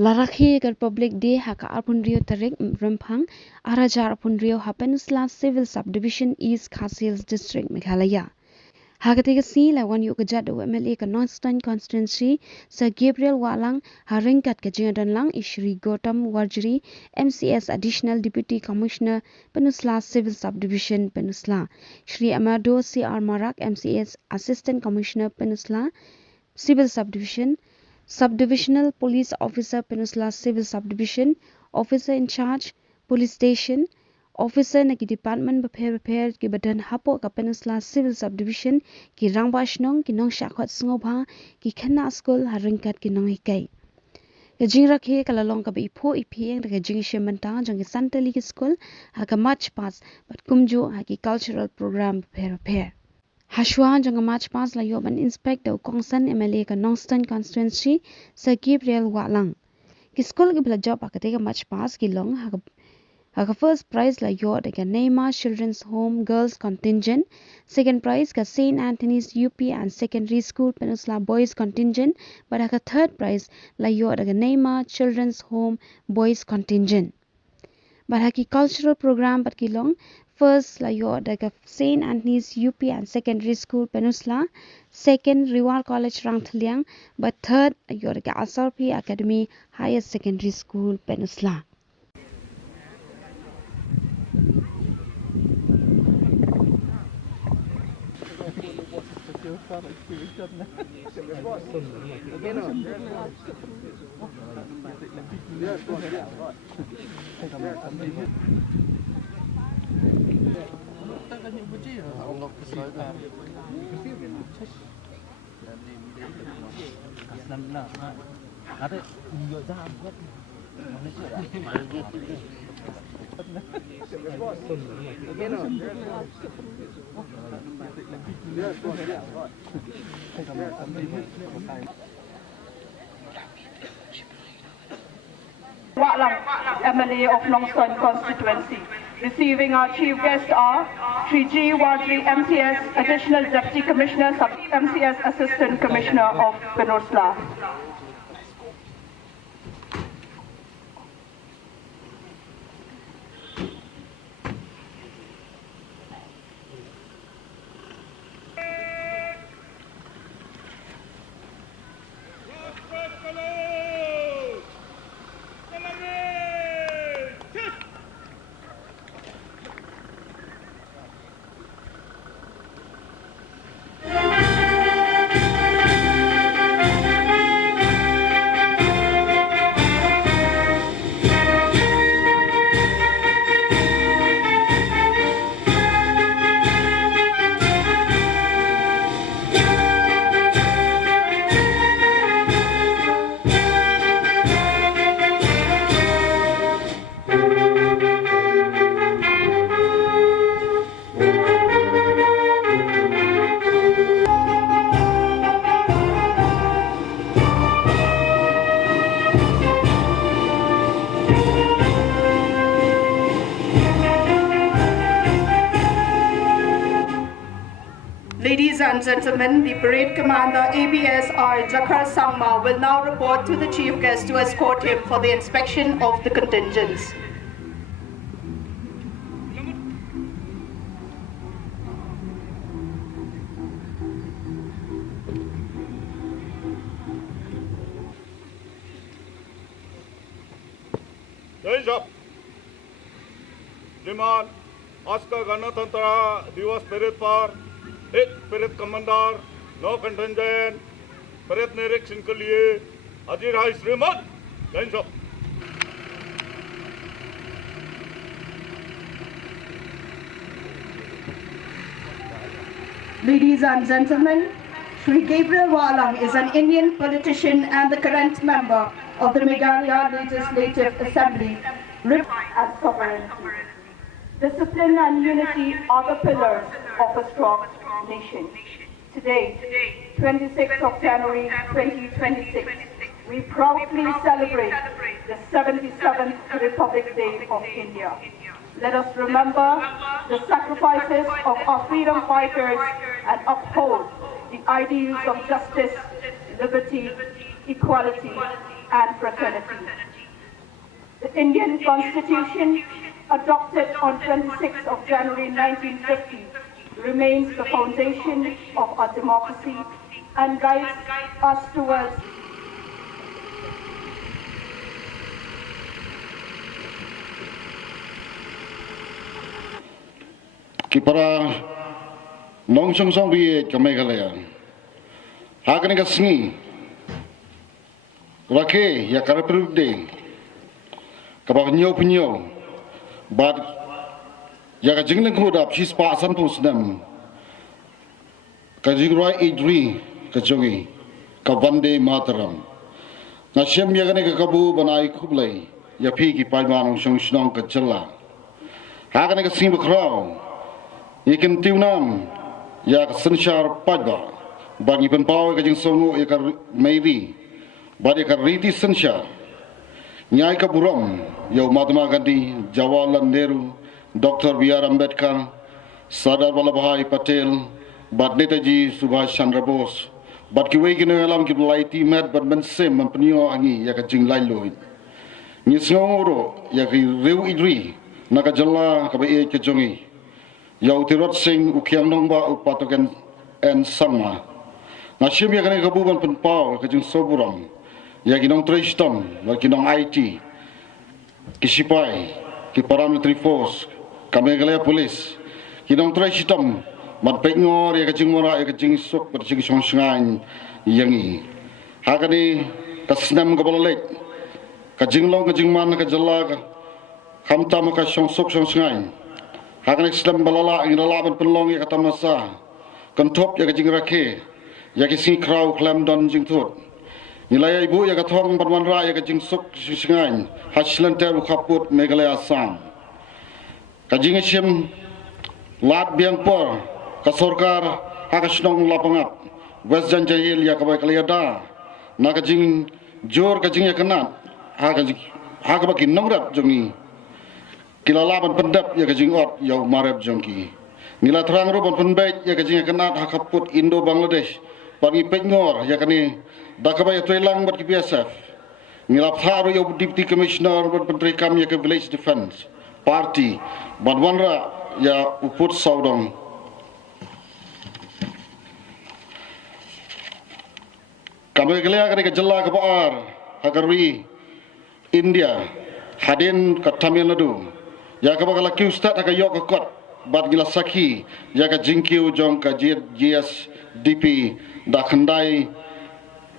La rakhe Republic Day haka arpun rio tarik rempang arajar arpun rio ha Pynursla Civil Sub-division East Khasi District Meghalaya. Hagatiga si lawan yuk kejat do MLA ke Northern Constituency Sir Gabriel Walang haringkat ke jingadan lang Ishri Gautam Warjri MCS Additional Deputy Commissioner Pynursla Civil Sub-division Pynursla Shri Amado CR Marak MCS Assistant Commissioner Pynursla Civil Sub-division Sub-divisional Police Officer Pynursla Civil Sub-division Officer in Charge Police Station Officer nagi Department Beper ki badan hapo ka Pynursla Civil Sub-division ki rangbash nong ki nong syakhwat sengobha ki khana school haringkat ki nong hikai ka jing rakhe kalalong ka iphuh phieng ka jing shemanta jong ki santali ki school ha ka march pass bat kumju ha ki cultural program beper Hashwa jong March pass la yoban inspector Kongsan MLA ka Northern Constituency Sir Gabriel Walang. Ki school ki bla job akatega March pass ki long ha first prize la yo de ka Neymar Children's Home Girls Contingent, second prize ka St Anthony's UP and Secondary School Pynursla Boys Contingent, but ha third prize la yo de ka Neymar Children's Home Boys Contingent. But ha ki cultural program but ki long first la yo daga St Anthony's UP and Secondary School Pynursla, second Riwal College Rangthliang, but third yo daga SRP Academy Higher Secondary School Pynursla. Walang, MLA of Northern Constituency. Receiving our chief guests are Shri G. Wadri, MCS Additional Deputy Commissioner, MCS Assistant Commissioner of Pynursla. Ladies and gentlemen, the parade commander ABSR Jakhar Sangma will now report to the chief guest to escort him for the inspection of the contingents. Hands up. Demand आज का गणतंत्र दिवस परेड पर एक parade commander 9 contingent parade निरीक्षण के लिए हाजिर है श्रीमान. Hands up. Ladies and gentlemen, Shri Gabriel Walang is an Indian politician and the current member of the Meghalaya Legislative Assembly, and sovereignty. Discipline and unity are the pillars of a strong nation. Today, 26th of January 2026, we proudly celebrate the 77th Republic Day of India. Let us remember the sacrifices of our freedom fighters and uphold the ideals of justice, liberty, equality, and fraternity. The Indian Constitution, adopted on 26th of January 1950, remains the foundation of our democracy and guides us towards Kipara nong song song bi Kamegalaya. Hakani kasmi rakhe ya karaprude kabah penyo bad ya ka jinglen kudap sis pa san pusdam ka jigroi idri ka jongi ka vande mataram na shem ya gane ka kabu banai khublai ya phi ki paiman song shnong ka challa hakani kasmi bakrao ikan tiunam ya sensyar pajba bagi penpau ka jing songo ya ka maybe bagi ka riti sensyar nyai ka buram ya Mahatma Gandhi, Jawaharlal Nehru, Dr. B.R. Ambedkar, Sardar Vallabhbhai Patel, bad Netaji Subhash Chandra Bose bad ki wei gina alam ki laiti met bad men sem man penyo angi ya ka jing lai loi ni snoro ya ki reu idri na ka jalla ka be ke jongi Yau tirot sing ukiam nong ba upatoken en sama. Nasim ya kene kabuban penpau kejeng soburam. Ya kinong tristom, ya kinong IT, kisipai, ki paramilitary force, kamegalaya police, kinong tristom, mat pengor ya kejeng mora ya kejeng sok kejeng songsngan yangi. Hakani kasnam kabalek, kejeng long kejeng man kejala kamtam ka songsok songsngan. Hakan Islam balala ingalaban penlong ya kata masa kentop ya kejing rakhe ya kisi krau klam don jing thut nilai ibu ya kathong panwanra ya kejing sok singan haslan teru khaput Meghalaya Assam kajing sim lat biangpor ka sarkar hakasnong lapangap West Janjayil ya kabai kaliada na kajing jor kajing ya kenat hakabaki nongrat jongi kilalaban pendap ya kajing ot yau marep jongki nila terang roban penbaik ya kajing kenat hakaput Indo Bangladesh pagi pengor ya kani dakabay twelang bat ki PSF nila tharo yau deputy commissioner bat menteri kam ya ke village defense party badwanra ya uput saudong kami kelea kani ke jella ke baar hagarwi India hadin ke Tamil Nadu ya ka bakal ki ustad ka yok ka kot bad gila sakhi ya ka jingkiu jong ka GSDP da khandai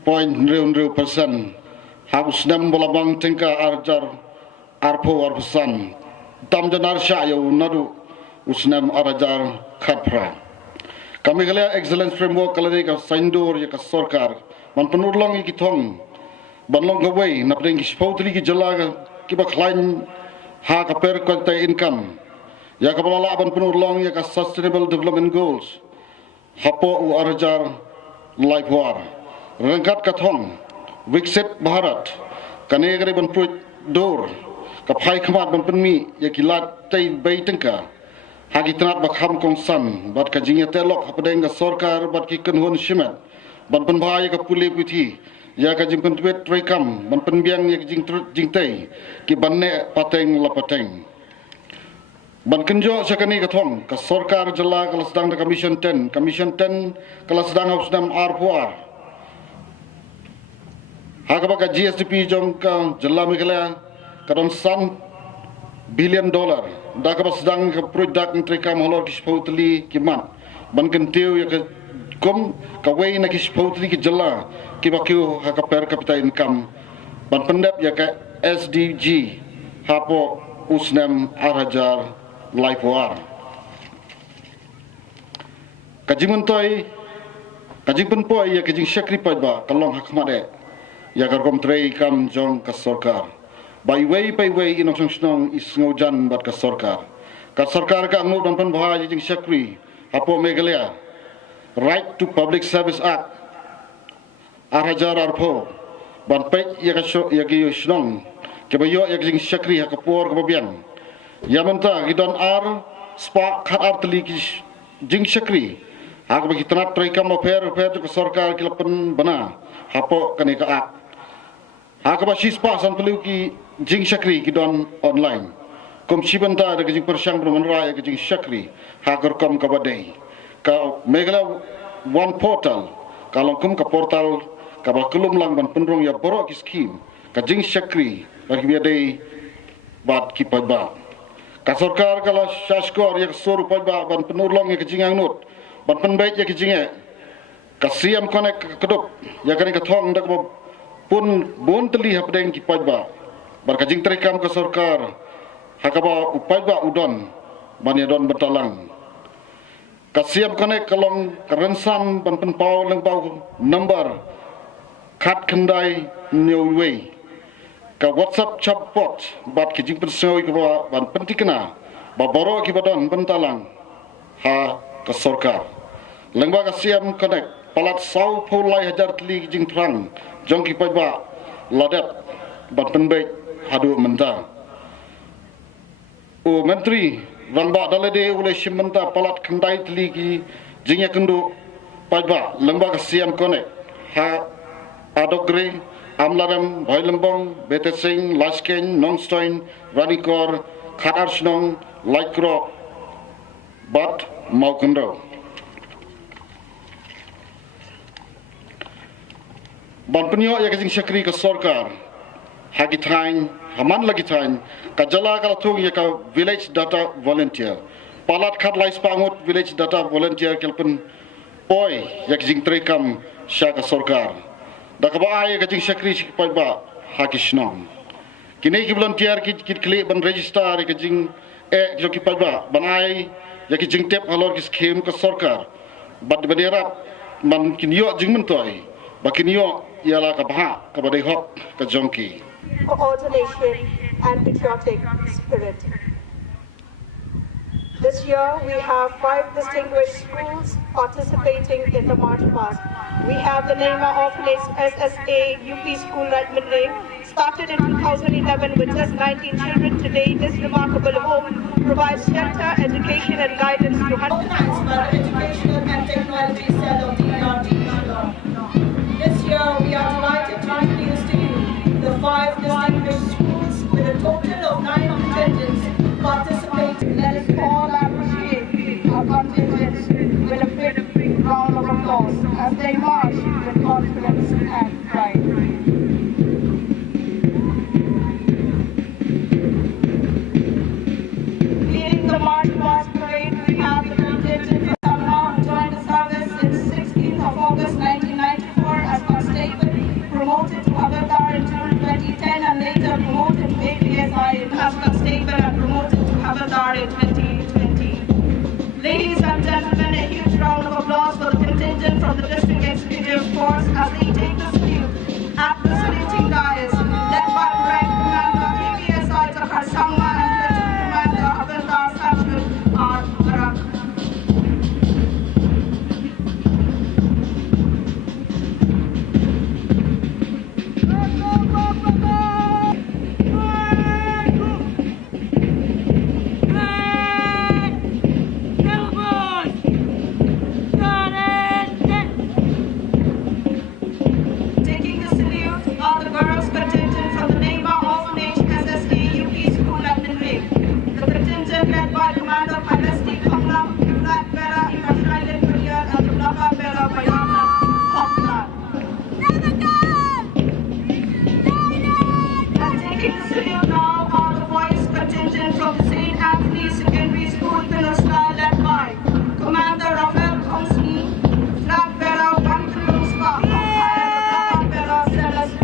0.00% habus nam bolabang tingka arjar arpo arpusan tam janar sha ya nadu usnam arajar khatpra kami gala excellence framework kala ka saindur ya ka sarkar man penurlong ki thong banlong gawai napring ki spautri ki jalaga ki ba khlain ha ka per konta income ya ka balala ban penurlong ya ka sustainable development goals hapo u arjar life war rangkat ka thong viksit bharat kanegre ban put dor ka phai khmat ban penmi ya kilat tai bai tengka hagi tnat ba kham kong san bat ka jingya telok hapadeng ka sarkar bat ki kanhon shimat ban penbhai ka puli puthi ya ka jing pentwet rekam ban penbiang ya jing tai ki banne pateng la pateng ban kenjo sakani ka thong ka sarkar jala ka sedang da commission 10 kala sedang husnam arpuar ha ka ba GSDP jong ka jala Meghalaya ka don san billion dollar da ka ba sedang ka product rekam holor ki spotli ki man ban kentiu ya ka kom ka wei na ki spotli ki jala ki bakyu ha ka per capita income ban pendap ya ka SDG hapo usnam arajar life war kajing toy kajing penpoi ya kajing sacrifice ba kalong hakmade ya ka kom trei kam jong ka sarkar by way inong song is ngojan bat ka sarkar ka ngod dan pen bha jing sakri hapo Meghalaya right to public service act arajar arpo ban pek ya ka ya ki snong ke bayo ya jing sakri ha kapor ka babian ya menta gidon ar spa khat artli ki jing sakri ha ka bagi tanat trai kam fer ka sarkar ki lapan bana hapo kani ka ak Hakaba sispa san perlu ki jing syakri ki don online. Kom sibanta da jing persyang bermenra ya jing syakri hagar kom ka badai. Ka megala one portal kalau kum ka portal ka ba kelum lang ban pendrong ya borok ki skim ka jing syakri bagi biadai bat ki paba. Ka sarkar kala shaskor ya soru paba ban penurlong ya jing angnut ban penbaik ya jing ka siam konek kedop ya kan ka thong dak pun bon teli hapdeng ki pajba barkajing terekam ke sarkar hakaba upajba udon bani don betalang kasiam konek kalong kerensan ban penpau leng pau number khat kendai new way ka whatsapp chatbot bat kijing persoi ke ban pentikna ba boro ki badon bentalang ha ke sarkar lengba kasiam konek palat sau pulai hajar teli jing terang jongki pajba ladat ban penbaik hadu menta o menteri rangba dalade oleh simenta palat kendai teli ki jingya kendu pajba lembag siam konek ha adogre amlaram bhoilembong betesing lasken nongstoin ranikor khadarsnong laikro bat maukendo ban penyo ya kajing syakri ke sarkar hagi thain haman lagi thain ka jala kala thung ya ka village data volunteer palat khat lais pangut village data volunteer kelpen poi ya kajing trekam sya ka sarkar da ka ba ya kajing syakri pai ba hagi shnong kini ki volunteer ki klik ban register ya kajing jo ki pai ba banai ya kajing tep halor ki scheme ka sarkar bad badera man kinyo jing mentoi bakinyo ialah kabah kepada hok ke jongki. Coordination and patriotic spirit. This year we have 5 distinguished schools participating in the March Past. We have the Neymar Orphanage SSA UP School at Midlake, started in 2011 with just 19 children. Today this remarkable home provides shelter, education and guidance to hundreds. Organized by the Educational and Technology Cell of the ERD. This year, we are delighted to introduce to you the 5 distinguished schools with a total of 9 contingents participating. Let us all appreciate our contingents with a big round of applause as they march with confidence and pride. Leading the March Past Parade, we have the contingent of Samma who joined the service since 16th of August 1994 as constable, promoted to Havildar in June 2010 and later promoted to APSI as constable and promoted to Havildar in 2020. Ladies and gentlemen, a huge round of applause for the contingent from the District Executive Force as they take the salute at the saluting dais, led by Rank Commander APSI Takhar Sangma and Platoon Commander Havildar Sajid R. Barak. Taking the salute are the girls' contingent from the Neymar Orphanage SSA UP School at Midlake. The contingent led by Commander Pynursla Civil Sub-division and the Rakhe Pynursla And taking the salute now are the boys' contingent from the St. Anthony's Secondary School, Pynursla, led by Commander Rafael Komsi, Flag Bearer One Pynursla, and the Flag Bearer Celeste.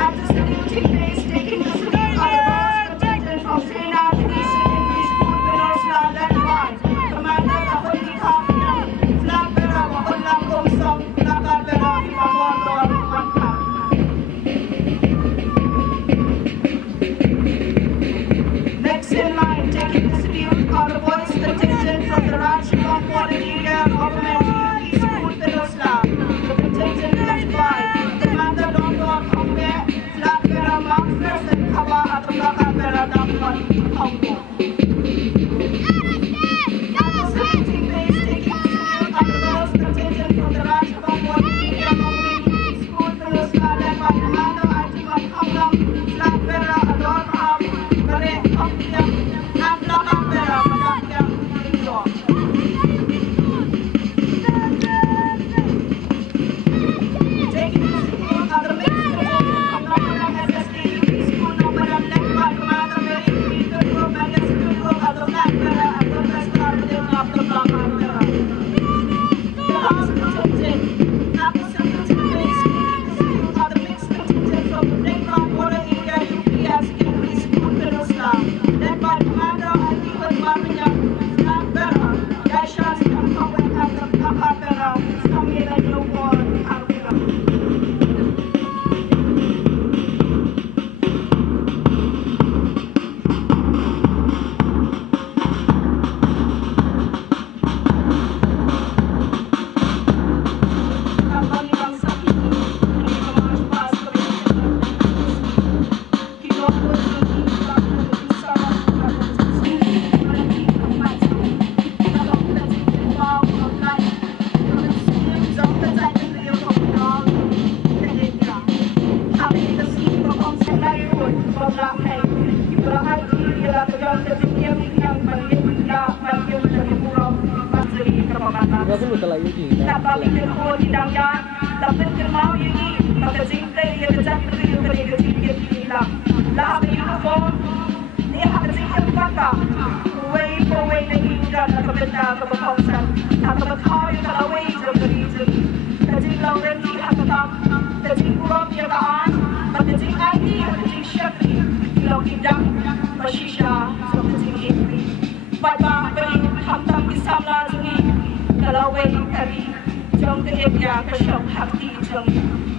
At the saluting place, taking the salute are the boys' contingent from St. Anthony's Secondary School, Pynursla, led by Commander Rafael Komsi, Flag Bearer Mahalla Komsong, Flag Bearer Mahalla Komsong. Next in line, taking the salute are the boys' contingent from the Rajshawam Area Government School, Pynursla. The contingent led by Commander Dr. Khongbe, Flag Bearer Marcus and Khawa at the Flag Bearer Dr. Khongbo. At the saluting place, taking the salute are the girls' contingent from the Rajshawam Area Government Tapi kerja di dalam, tapi kermau ini, maka jingkai dia kerja kerja kerja jingkai hilang. Lah uniform, dia harus jingkai kakak. Way for way lagi juga nak benda keberkongsan. Tak berkau yang kalau way jadi jadi. Kerja lawan di hakam, kerja kurang dia kan, maka jingkai dia kerja syakri. Kalau tidak, bersisha seperti ini. Pada beri hantam kisah lagi. Kalau way kari, jom ke dia kesyok hati jom.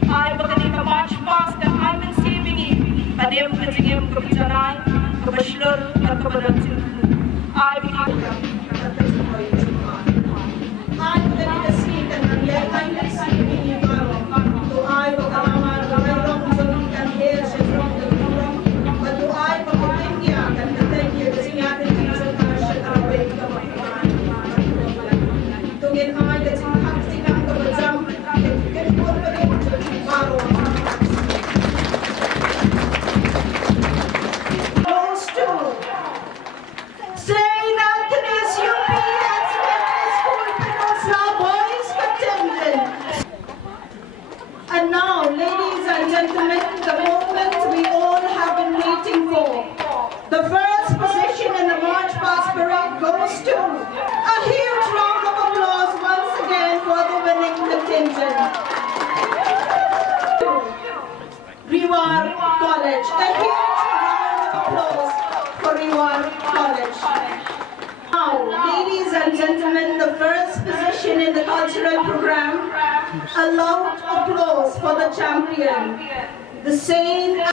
I berkata ke march past dan I been saving it. Pada yang kerjanya kebijakan, kebeslur dan keberhasilan. I berkata ke sini dan dia akan saving it baru. Tu I berkalaman berlaku dan dia sedang berlaku. Batu I berkata dia dan dia kesini ada di sana sekarang way keberhasilan. Tungin I dat ik hartstikke aan de jam. Ik heb voor de waarom. Goes to St. Anthony's UPS School Pynursla Boys contingent. And now, ladies and gentlemen, the moment we all have been waiting for. The first position in the March Past Parade goes to a huge round of applause once again for the winning contingent. Rewar College. A huge round of applause for Rewar College. Now, ladies and gentlemen, the first position in the cultural program. A loud applause for the champion, the Saint.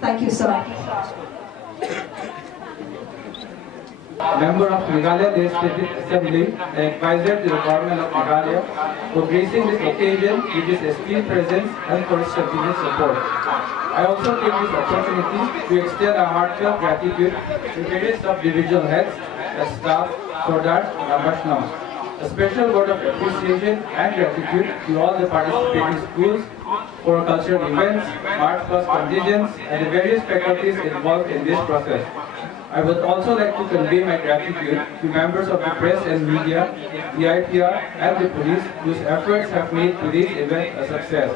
Thank you, sir. Member of Meghalaya Legislative Assembly and advisor to the government of Meghalaya for gracing this occasion with his esteemed presence and for his continued support. I also take this opportunity to extend our heartfelt gratitude to various sub-divisional heads and staff for that Namaskar. A special word of appreciation and gratitude to all the participating schools for cultural events, March Past contingents, and the various faculties involved in this process. I would also like to convey my gratitude to members of the press and media, the IPR, and the police whose efforts have made today's event a success.